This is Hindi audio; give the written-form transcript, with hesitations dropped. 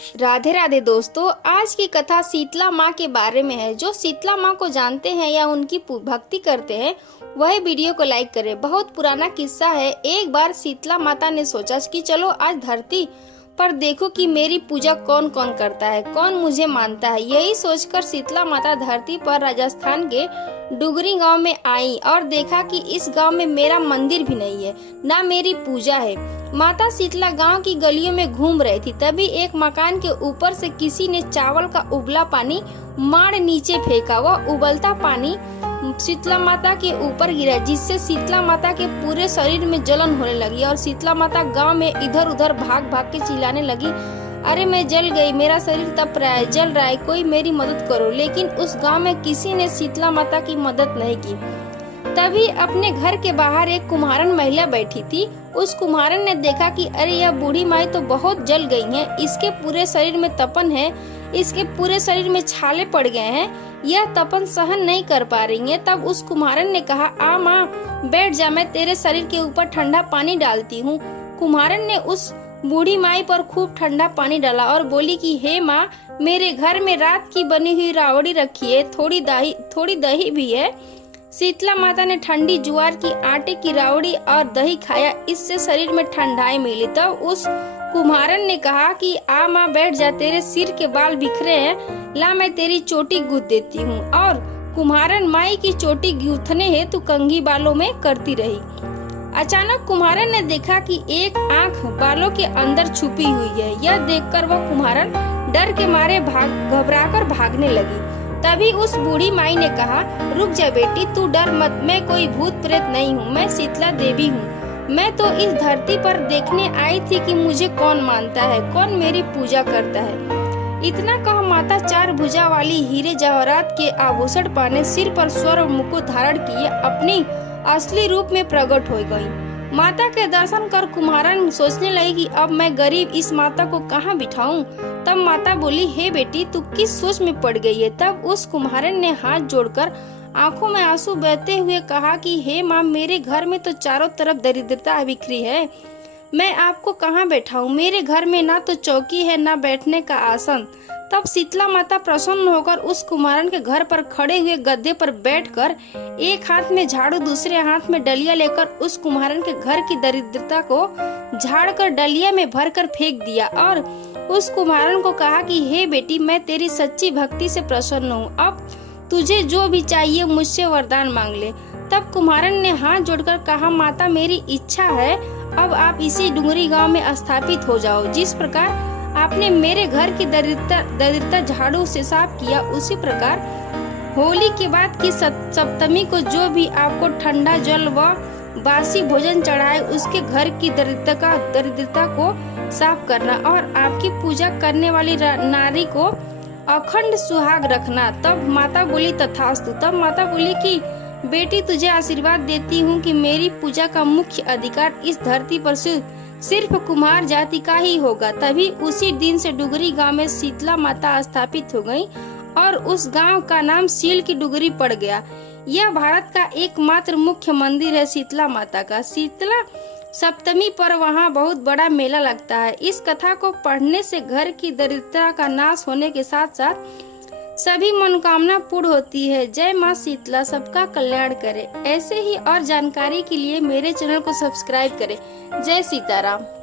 राधे राधे दोस्तों, आज की कथा शीतला माँ के बारे में है। जो शीतला माँ को जानते हैं या उनकी भक्ति करते हैं वह वीडियो को लाइक करें। बहुत पुराना किस्सा है। एक बार शीतला माता ने सोचा कि चलो आज धरती पर देखो कि मेरी पूजा कौन कौन करता है, कौन मुझे मानता है। यही सोचकर शीतला माता धरती पर राजस्थान के डुगरी गांव में आई और देखा कि इस गांव में मेरा मंदिर भी नहीं है, ना मेरी पूजा है। माता शीतला गांव की गलियों में घूम रही थी। तभी एक मकान के ऊपर से किसी ने चावल का उबला पानी मार नीचे फेंका। वह उबलता पानी शीतला माता के ऊपर गिरा, जिससे शीतला माता के पूरे शरीर में जलन होने लगी और शीतला माता गांव में इधर उधर भाग भाग के चिल्लाने लगी, अरे मैं जल गई, मेरा शरीर तप रहा है, जल रहा है, कोई मेरी मदद करो। लेकिन उस गांव में किसी ने शीतला माता की मदद नहीं की। तभी अपने घर के बाहर एक कुम्हारन महिला बैठी थी। उस कुम्हारन ने देखा कि अरे यह बूढ़ी माई तो बहुत जल गई है, इसके पूरे शरीर में तपन है, इसके पूरे शरीर में छाले पड़ गए हैं, यह तपन सहन नहीं कर पा रही है। तब उस कुम्हारन ने कहा, आ माँ बैठ जा, मैं तेरे शरीर के ऊपर ठंडा पानी डालती हूँ। कुम्हारन ने उस बूढ़ी माई पर खूब ठंडा पानी डाला और बोली कि हे माँ, मेरे घर में रात की बनी हुई रावड़ी रखी है, थोड़ी दही भी है। शीतला माता ने ठंडी ज्वार की आटे की रावड़ी और दही खाया, इससे शरीर में ठंडाई मिली। तब उस कुम्हारन ने कहा कि आ माँ बैठ जा, तेरे सिर के बाल बिखरे हैं, ला मैं तेरी चोटी गूंथ देती हूँ। और कुम्हारन माई की चोटी गूंथने हेतु कंघी बालों में करती रही। अचानक कुम्हारन ने देखा कि एक आंख बालों के अंदर छुपी हुई है। यह देखकर वह कुम्हारन डर के मारे घबराकर भागने लगी। तभी उस बूढ़ी माई ने कहा, रुक जा बेटी, तू डर मत, मैं कोई भूत प्रेत नहीं हूँ, मैं शीतला देवी हूँ। मैं तो इस धरती पर देखने आई थी कि मुझे कौन मानता है, कौन मेरी पूजा करता है। इतना कह माता चार भुजा वाली हीरे जवाहरात के आभूषण पहने, सिर पर स्वर्ण मुकुट धारण किए अपनी असली रूप में प्रकट हो गई। माता के दर्शन कर कुम्हारन सोचने लगी कि अब मैं गरीब इस माता को कहाँ बिठाऊं। तब माता बोली, हे बेटी, तू किस सोच में पड़ गई है। तब उस कुम्हारन ने हाथ जोड़कर आंखों में आंसू बहते हुए कहा कि हे माँ, मेरे घर में तो चारों तरफ दरिद्रता बिखरी है, मैं आपको कहाँ बैठाऊं। मेरे घर में ना तो चौकी है, ना बैठने का आसन। तब शीतला माता प्रसन्न होकर उस कुम्हारन के घर पर खड़े हुए गद्दे पर बैठकर एक हाथ में झाड़ू, दूसरे हाथ में डलिया लेकर उस कुम्हारन के घर की दरिद्रता को झाड़कर डलिया में भरकर फेंक दिया और उस कुम्हारन को कहा कि हे बेटी, मैं तेरी सच्ची भक्ति से प्रसन्न हूँ, अब तुझे जो भी चाहिए मुझसे वरदान मांग ले। तब कुम्हारन ने हाथ जोड़कर कहा, माता मेरी इच्छा है, अब आप इसी डुंगरी गांव में स्थापित हो जाओ। जिस प्रकार आपने मेरे घर की दरिद्रता झाड़ू से साफ किया, उसी प्रकार होली के बाद की सप्तमी को जो भी आपको ठंडा जल व बासी भोजन चढ़ाए, उसके घर की दरिद्रता को साफ करना और आपकी पूजा करने वाली नारी को अखंड सुहाग रखना। तब माता बोली, तथास्तु। तब माता बोली कि बेटी, तुझे आशीर्वाद देती हूँ कि मेरी पूजा का मुख्य अधिकार इस धरती पर सिर्फ कुम्हार जाति का ही होगा। तभी उसी दिन से डुगरी गांव में शीतला माता स्थापित हो गई और उस गांव का नाम शील की डुगरी पड़ गया। यह भारत का एकमात्र मुख्य मंदिर है शीतला माता का। शीतला सप्तमी पर वहाँ बहुत बड़ा मेला लगता है। इस कथा को पढ़ने से घर की दरिद्रता का नाश होने के साथ साथ सभी मनोकामना पूर्ण होती है। जय माँ शीतला सबका कल्याण करे। ऐसे ही और जानकारी के लिए मेरे चैनल को सब्सक्राइब करें। जय सीताराम।